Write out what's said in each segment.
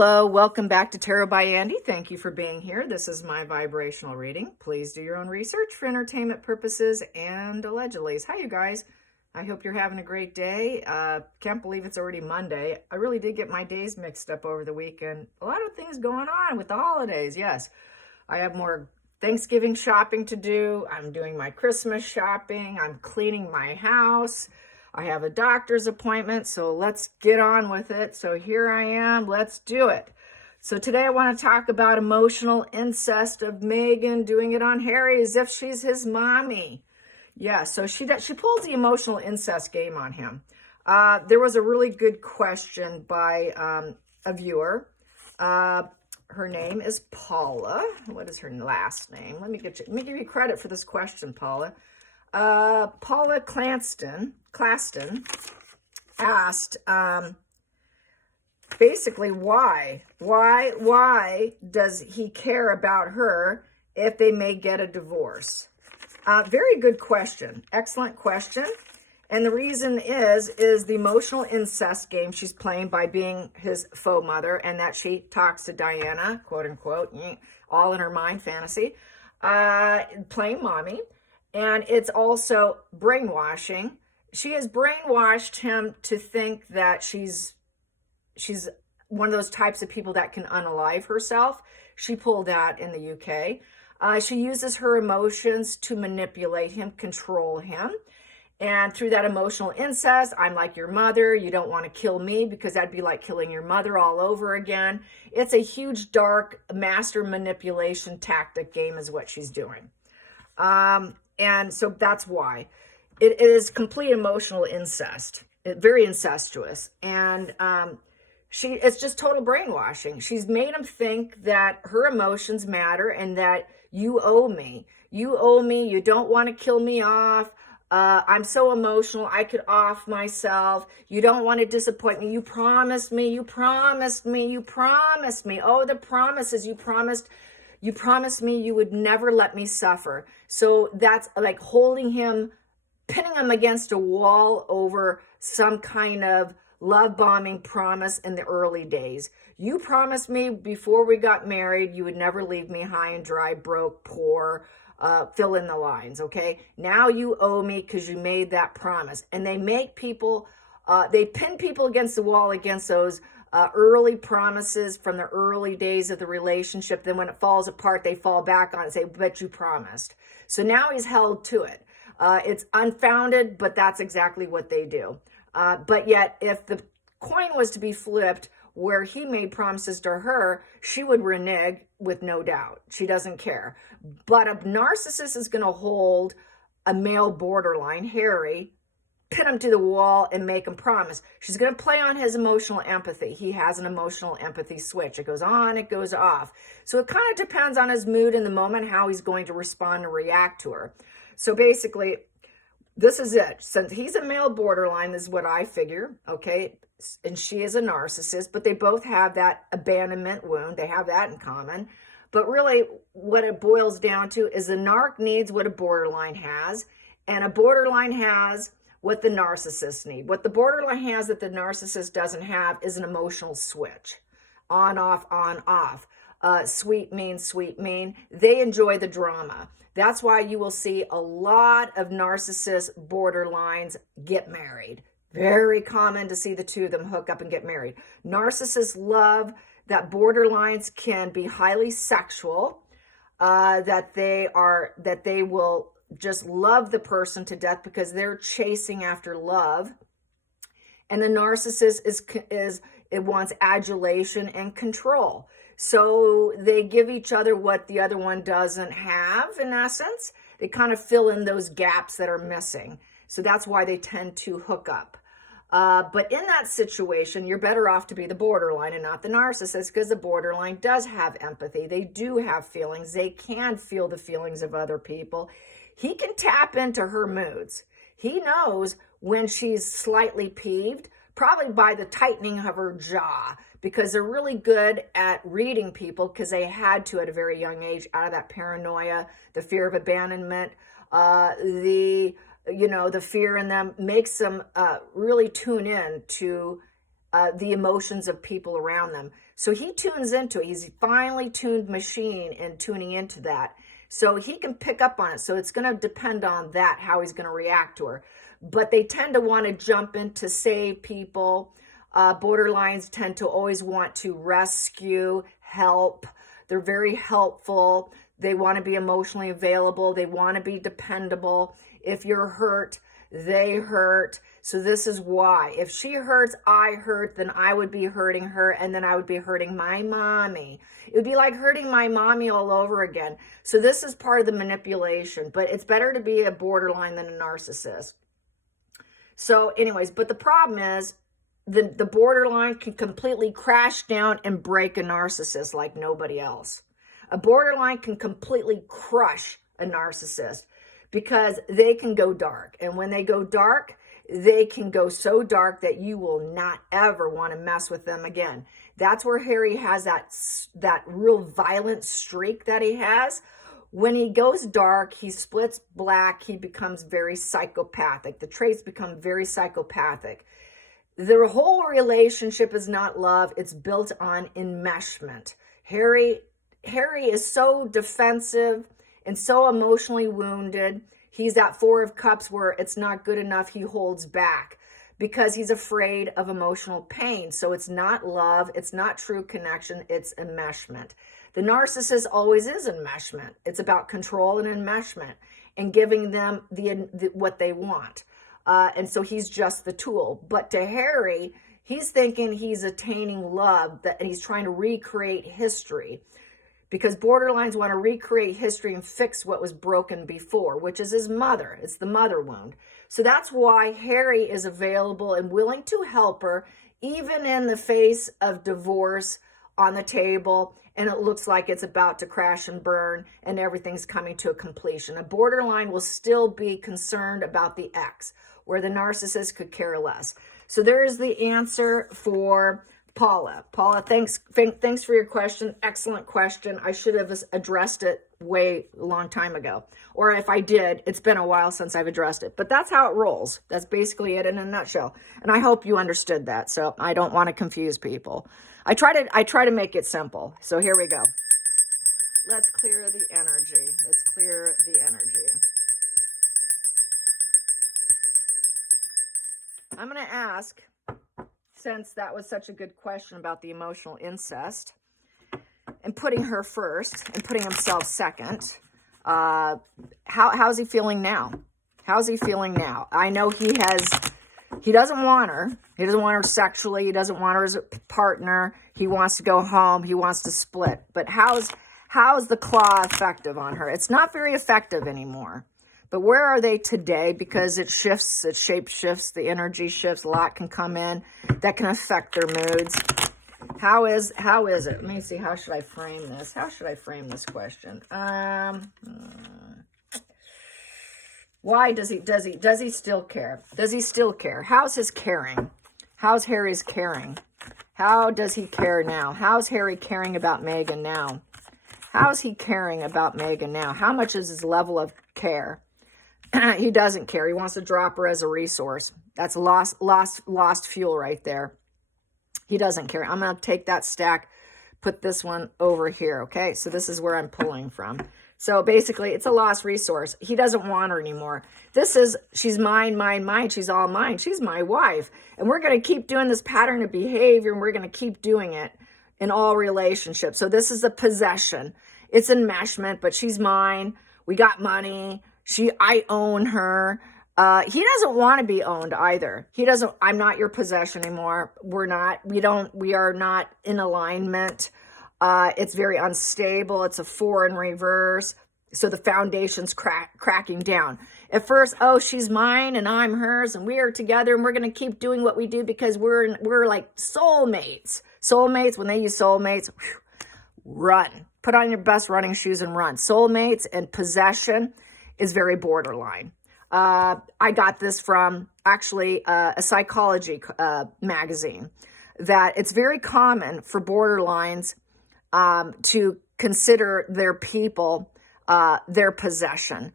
Hello, welcome back to Tarot by Andy. Thank you for being here. This is my vibrational reading. Please do your own research for entertainment purposes and allegedly. Hi, you guys. I hope you're having a great day. Can't believe it's already Monday. I really did get my days mixed up over the weekend. A lot of things going on with the holidays. Yes, I have more Thanksgiving shopping to do. I'm doing my Christmas shopping. I'm cleaning my house. I have a doctor's appointment, so let's get on with it. So here I am, let's do it. So today I want to talk about emotional incest of Megan doing it on Harry as if she's his mommy. Yeah, so she pulls the emotional incest game on him. There was a really good question by a viewer. Her name is Paula. What is her last name? Let me give you credit for this question, Paula. Paula Claston asked basically why does he care about her if they may get a divorce? Very good question. Excellent question. And the reason is the emotional incest game she's playing by being his faux mother, and that she talks to Diana, quote unquote, all in her mind, fantasy, playing mommy. And it's also brainwashing. She has brainwashed him to think that she's one of those types of people that can unalive herself. She pulled that in the UK. She uses her emotions to manipulate him, control him. And through that emotional incest, I'm like your mother. You don't want to kill me because that'd be like killing your mother all over again. It's a huge, dark master manipulation tactic game is what she's doing. And so that's why. It is complete emotional incest, very incestuous. And it's just total brainwashing. She's made him think that her emotions matter and that you owe me. You owe me. You don't want to kill me off. I'm so emotional. I could off myself. You don't want to disappoint me. You promised me. You promised me. You promised me. Oh, the promises you promised. You promised me you would never let me suffer. So that's like holding him, pinning him against a wall over some kind of love bombing promise in the early days. You promised me before we got married you would never leave me high and dry, broke, poor, fill in the lines, okay? Now you owe me because you made that promise. And they make people, they pin people against the wall against those early promises from the early days of the relationship. Then when it falls apart, they fall back on it and say, but you promised. So now he's held to it. It's unfounded, but that's exactly what they do. But yet, if the coin was to be flipped where he made promises to her, she would renege with no doubt. She doesn't care. But a narcissist is going to hold a male borderline, Harry, pin him to the wall and make him promise. She's going to play on his emotional empathy. He has an emotional empathy switch. It goes on, it goes off. So it kind of depends on his mood in the moment, how he's going to respond and react to her. So basically, this is it. Since he's a male borderline, this is what I figure, okay? And she is a narcissist, but they both have that abandonment wound. They have that in common. But really, what it boils down to is the narc needs what a borderline has, and a borderline has what the narcissist need. What the borderline has that the narcissist doesn't have is an emotional switch. On, off. Sweet, mean. They enjoy the drama. That's why you will see a lot of narcissist borderlines get married. Very common to see the two of them hook up and get married. Narcissists love that borderlines can be highly sexual, that they will just love the person to death because they're chasing after love. And the narcissist it wants adulation and control. So they give each other what the other one doesn't have, in essence. They kind of fill in those gaps that are missing. So that's why they tend to hook up. But in that situation, you're better off to be the borderline and not the narcissist, because the borderline does have empathy. They do have feelings. They can feel the feelings of other people. He can tap into her moods. He knows when she's slightly peeved, probably by the tightening of her jaw, because they're really good at reading people because they had to at a very young age out of that paranoia, the fear of abandonment, the fear in them makes them really tune in to the emotions of people around them. So he tunes into it. He's finely tuned machine and tuning into that. So he can pick up on it. So it's going to depend on that, how he's going to react to her. But they tend to want to jump in to save people. Borderlines tend to always want to rescue, help. They're very helpful. They want to be emotionally available. They want to be dependable. If you're hurt, they hurt. So this is why. If she hurts, I hurt, then I would be hurting her, and then I would be hurting my mommy. It would be like hurting my mommy all over again. So this is part of the manipulation, but it's better to be a borderline than a narcissist. So anyways, but the problem is the borderline can completely crash down and break a narcissist like nobody else. A borderline can completely crush a narcissist because they can go dark. And when they go dark, they can go so dark that you will not ever want to mess with them again. That's where Harry has that real violent streak that he has. When he goes dark, he splits black, he becomes very psychopathic. The traits become very psychopathic. Their whole relationship is not love, it's built on enmeshment. Harry is so defensive and so emotionally wounded. He's at 4 of Cups where it's not good enough. He holds back because he's afraid of emotional pain. So it's not love. It's not true connection. It's enmeshment. The narcissist always is enmeshment. It's about control and enmeshment and giving them what they want. And so he's just the tool. But to Harry, he's thinking he's attaining love, and he's trying to recreate history. Because borderlines want to recreate history and fix what was broken before, which is his mother. It's the mother wound. So that's why Harry is available and willing to help her, even in the face of divorce on the table, and it looks like it's about to crash and burn and everything's coming to a completion. A borderline will still be concerned about the ex, where the narcissist could care less. So there's the answer for Paula. Paula, thanks for your question. Excellent question. I should have addressed it way a long time ago. Or if I did, it's been a while since I've addressed it. But that's how it rolls. That's basically it in a nutshell. And I hope you understood that. So I don't want to confuse people. I try to make it simple. So here we go. Let's clear the energy. Let's clear the energy. I'm going to ask, since that was such a good question about the emotional incest and putting her first and putting himself second, how's he feeling now? How's he feeling now? I know he doesn't want her. He doesn't want her sexually. He doesn't want her as a partner. He wants to go home. He wants to split. But how's the claw effective on her? It's not very effective anymore. But where are they today? Because it shifts, it shape shifts, the energy shifts, a lot can come in that can affect their moods. How is it? Let me see, how should I frame this? How should I frame this question? Why does he still care? Does he still care? How's his caring? How's Harry's caring? How does he care now? How's Harry caring about Meghan now? How's he caring about Meghan now? How much is his level of care? He doesn't care. He wants to drop her as a resource. That's lost fuel right there. He doesn't care. I'm going to take that stack, put this one over here, okay? So this is where I'm pulling from. So basically, it's a lost resource. He doesn't want her anymore. She's mine, mine, mine. She's all mine. She's my wife. And we're going to keep doing this pattern of behavior, and we're going to keep doing it in all relationships. So this is a possession. It's enmeshment, but she's mine. We got money. I own her. He doesn't want to be owned either. I'm not your possession anymore. We are not in alignment. It's very unstable. It's a 4 in reverse. So the foundation's cracking down. At first, she's mine and I'm hers and we are together and we're going to keep doing what we do because we're like soulmates. Soulmates, when they use soulmates, run. Put on your best running shoes and run. Soulmates and possession is very borderline. I got this from actually a psychology magazine, that it's very common for borderlines to consider their people their possession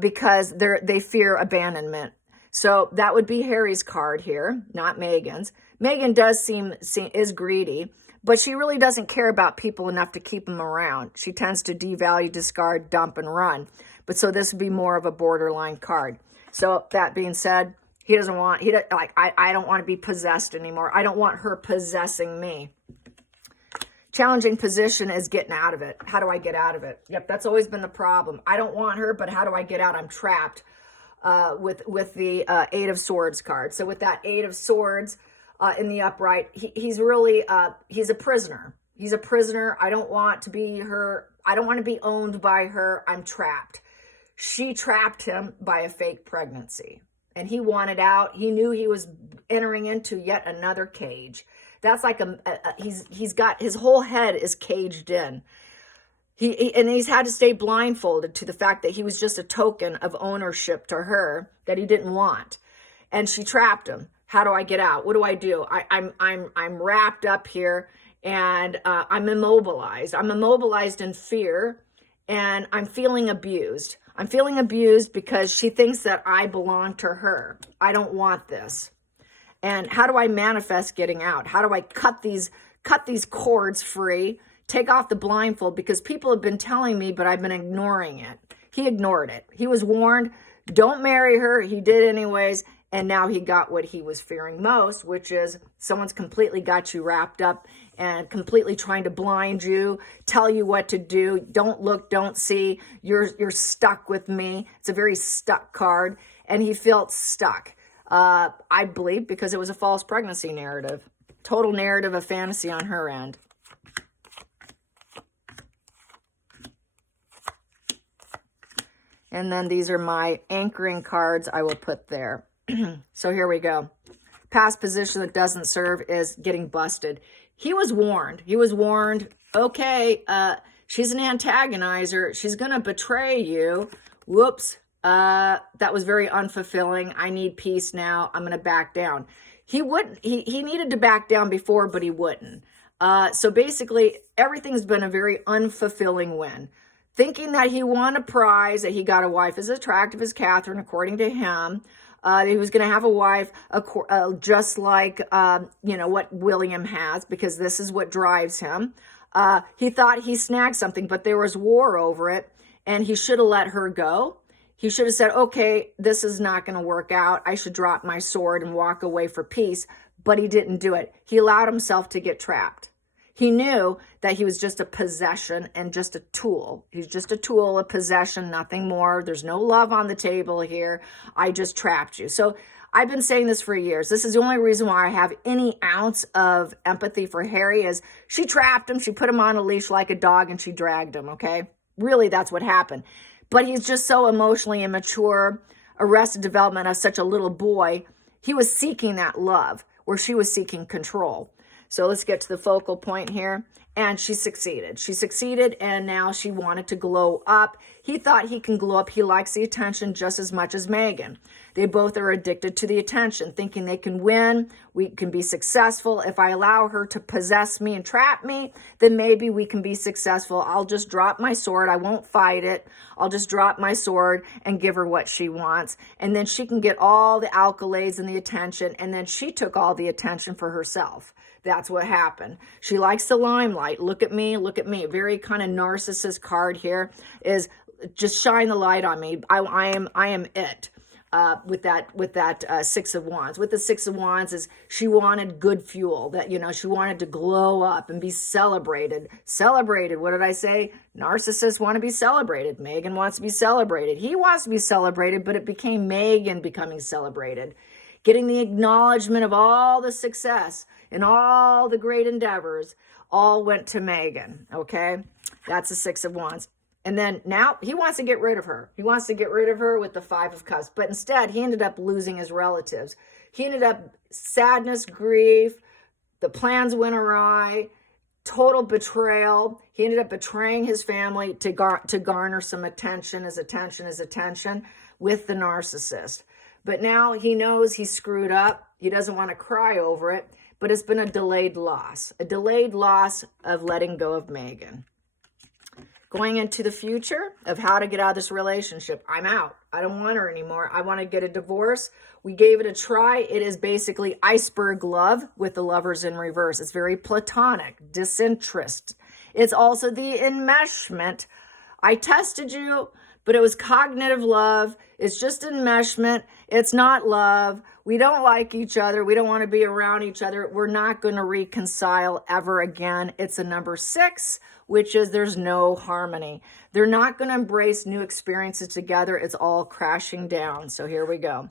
because they fear abandonment. So that would be Harry's card here, not Meghan's. Megan does is greedy, but she really doesn't care about people enough to keep them around. She tends to devalue, discard, dump, and run. But so this would be more of a borderline card. So that being said, I don't want to be possessed anymore. I don't want her possessing me. Challenging position is getting out of it. How do I get out of it? Yep, that's always been the problem. I don't want her, but how do I get out? I'm trapped with the Eight of Swords card. So with that Eight of Swords in the upright, he's really, he's a prisoner. He's a prisoner. I don't want to be her. I don't want to be owned by her. I'm trapped. She trapped him by a fake pregnancy. And he wanted out. He knew he was entering into yet another cage. That's like he's got, his whole head is caged in. And he's had to stay blindfolded to the fact that he was just a token of ownership to her that he didn't want. And she trapped him. How do I get out? What do I do? I'm wrapped up here, and I'm immobilized. I'm immobilized in fear, and I'm feeling abused. I'm feeling abused because she thinks that I belong to her. I don't want this. And how do I manifest getting out? How do I cut these cords free, take off the blindfold? Because people have been telling me, but I've been ignoring it. He ignored it. He was warned, don't marry her. He did anyways. And now he got what he was fearing most, which is someone's completely got you wrapped up and completely trying to blind you, tell you what to do. Don't look, don't see. You're stuck with me. It's a very stuck card. And he felt stuck. I believe because it was a false pregnancy narrative. Total narrative of fantasy on her end. And then these are my anchoring cards I will put there. So here we go. Past position that doesn't serve is getting busted. He was warned. He was warned, okay, she's an antagonizer. She's going to betray you. Whoops. That was very unfulfilling. I need peace now. I'm going to back down. He needed to back down before, but he wouldn't. So basically, everything's been a very unfulfilling win. Thinking that he won a prize, that he got a wife as attractive as Catherine, according to him. That he was going to have a wife just like, what William has, because this is what drives him. He thought he snagged something, but there was war over it, and he should have let her go. He should have said, okay, this is not going to work out. I should drop my sword and walk away for peace. But he didn't do it. He allowed himself to get trapped. He knew that he was just a possession and just a tool. He's just a tool, a possession, nothing more. There's no love on the table here. I just trapped you. So I've been saying this for years. This is the only reason why I have any ounce of empathy for Harry is she trapped him. She put him on a leash like a dog and she dragged him, okay? Really, that's what happened. But he's just so emotionally immature, arrested development of such a little boy. He was seeking that love where she was seeking control. So let's get to the focal point here. And she succeeded. She succeeded, and now she wanted to glow up. He thought he can glow up. He likes the attention just as much as Megan. They both are addicted to the attention, thinking they can win. We can be successful. If I allow her to possess me and trap me, then maybe we can be successful. I'll just drop my sword. I won't fight it. I'll just drop my sword and give her what she wants. And then she can get all the accolades and the attention. And then she took all the attention for herself. That's what happened. She likes the limelight. Look at me, look at me. Very kind of narcissist card here is just shine the light on me. I am it. With that Six of Wands. With the Six of Wands is she wanted good fuel, that, she wanted to glow up and be celebrated. Celebrated. What did I say? Narcissists want to be celebrated. Megan wants to be celebrated. He wants to be celebrated, but it became Megan becoming celebrated. Getting the acknowledgement of all the success and all the great endeavors all went to Megan, okay? That's the Six of Wands. And then now he wants to get rid of her. He wants to get rid of her with the Five of Cups. But instead, he ended up losing his relatives. He ended up sadness, grief. The plans went awry. Total betrayal. He ended up betraying his family to garner some attention with the narcissist. But now he knows he screwed up. He doesn't want to cry over it. But it's been a delayed loss. A delayed loss of letting go of Megan. going into the future of how to get out of this relationship. I'm out. I don't want her anymore. I want to get a divorce. We gave it a try. It is basically iceberg love with the lovers in reverse. It's very platonic, disinterest. It's also the enmeshment. I tested you, but it was cognitive love. It's just enmeshment. It's not love. We don't like each other. We don't want to be around each other. We're not going to reconcile ever again. It's a number 6, which is there's no harmony. They're not going to embrace new experiences together. It's all crashing down. So here we go.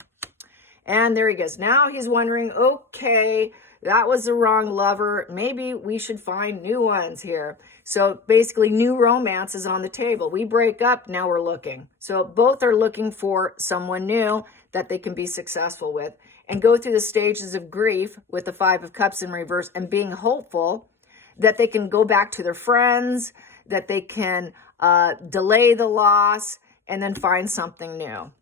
And there he goes. Now he's wondering, okay, that was the wrong lover. Maybe we should find new ones here. So basically new romance is on the table. We break up, now we're looking. So both are looking for someone new that they can be successful with and go through the stages of grief with the 5 of Cups in reverse and being hopeful that they can go back to their friends, that they can delay the loss and then find something new.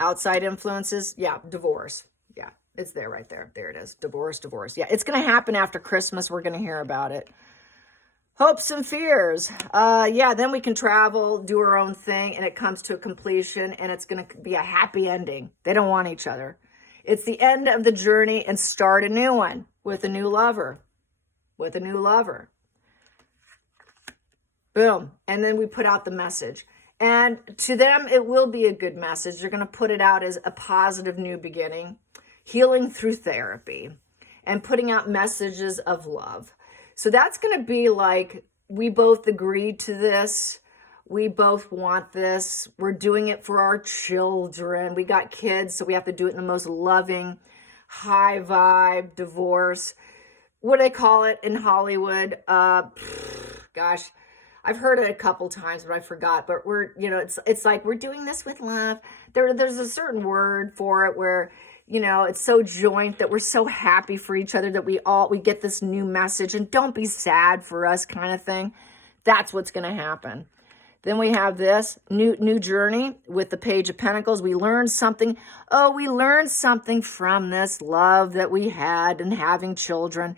Outside influences, yeah, divorce. Yeah, it's there right there. There it is. Divorce, divorce. Yeah, it's going to happen after Christmas. We're going to hear about it. Hopes and fears. Yeah, then we can travel, do our own thing, and it comes to a completion, and it's going to be a happy ending. They don't want each other. It's the end of the journey and start a new one with a new lover. With a new lover. Boom. And then we put out the message. And to them, it will be a good message. They're going to put it out as a positive new beginning, healing through therapy, and putting out messages of love. So that's going to be like, we both agreed to this. We both want this. We're doing it for our children. We got kids, so we have to do it in the most loving, high vibe divorce. What do they call it in Hollywood? Gosh. I've heard it a couple times, but I forgot. But we're, it's like we're doing this with love. There's a certain word for it where, it's so joint that we're so happy for each other that we get this new message and don't be sad for us kind of thing. That's what's going to happen. Then we have this new journey with the Page of Pentacles. We learned something. Oh, we learned something from this love that we had and having children.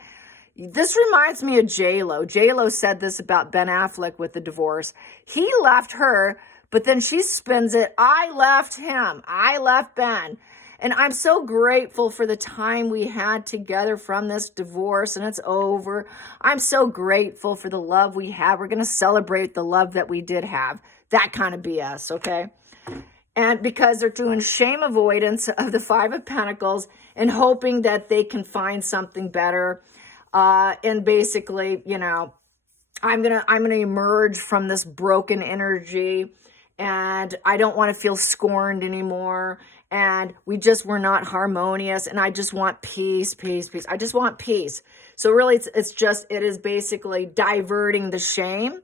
This reminds me of J-Lo. J-Lo said this about Ben Affleck with the divorce. He left her, but then she spins it, I left him. I left Ben. And I'm so grateful for the time we had together from this divorce, and it's over. I'm so grateful for the love we have. We're going to celebrate the love that we did have. That kind of BS, okay? And because they're doing shame avoidance of the 5 of Pentacles and hoping that they can find something better. And basically, I'm gonna emerge from this broken energy, and I don't want to feel scorned anymore. And we're not harmonious, and I just want peace, peace, peace. I just want peace. So really, it is basically diverting the shame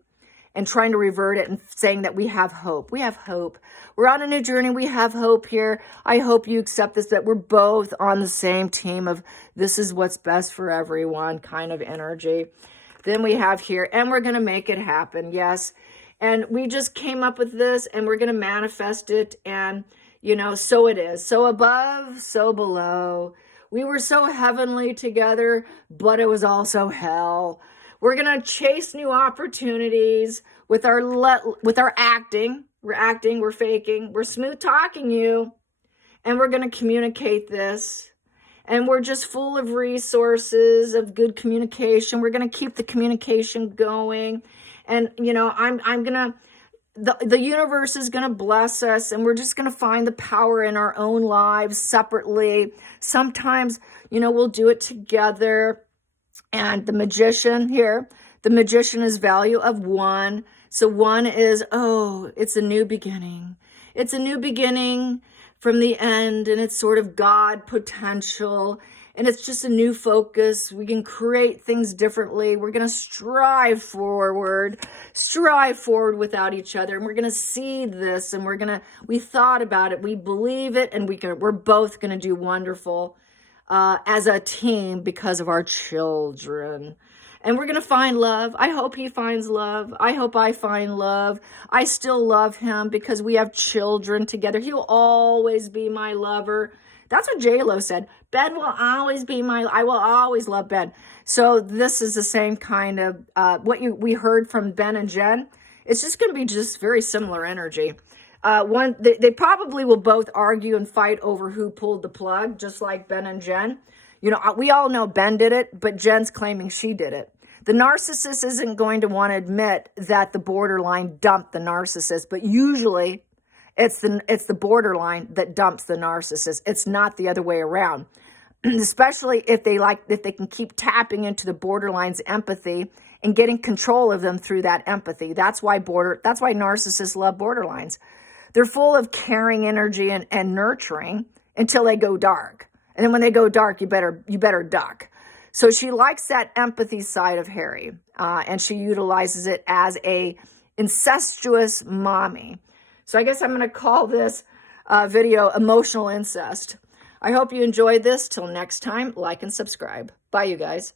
and trying to revert it and saying that we have hope. We have hope. We're on a new journey. We have hope here. I hope you accept this, that we're both on the same team of this is what's best for everyone kind of energy. Then we have here, and we're going to make it happen. Yes. And we just came up with this, and we're going to manifest it. And, so it is. So above, so below. We were so heavenly together, but it was also hell. We're going to chase new opportunities with our acting. We're acting, we're faking, we're smooth talking you, and we're going to communicate this. And we're just full of resources of good communication. We're going to keep the communication going. And, the universe is going to bless us, and we're just going to find the power in our own lives separately. Sometimes, we'll do it together. And the magician here, the magician is value of 1. So 1 is, it's a new beginning. It's a new beginning from the end, and it's sort of God potential. And it's just a new focus. We can create things differently. We're going to strive forward without each other. And we're going to see this, and we thought about it. We believe it, and we're both going to do wonderful as a team because of our children. And we're going to find love. I hope he finds love. I hope I find love. I still love him because we have children together. He'll always be my lover. That's what J-Lo said. Ben will always be I will always love Ben. So this is the same kind of, we heard from Ben and Jen. It's just going to be just very similar energy. They probably will both argue and fight over who pulled the plug, just like Ben and Jen. You know, we all know Ben did it, but Jen's claiming she did it. The narcissist isn't going to want to admit that the borderline dumped the narcissist, but usually it's the borderline that dumps the narcissist. It's not the other way around. Especially if they can keep tapping into the borderline's empathy and getting control of them through that empathy. That's why narcissists love borderlines. They're full of caring energy and nurturing until they go dark. And then when they go dark, you better duck. So she likes that empathy side of Harry, and she utilizes it as a incestuous mommy. So I guess I'm going to call this video emotional incest. I hope you enjoyed this. Till next time, like and subscribe. Bye, you guys.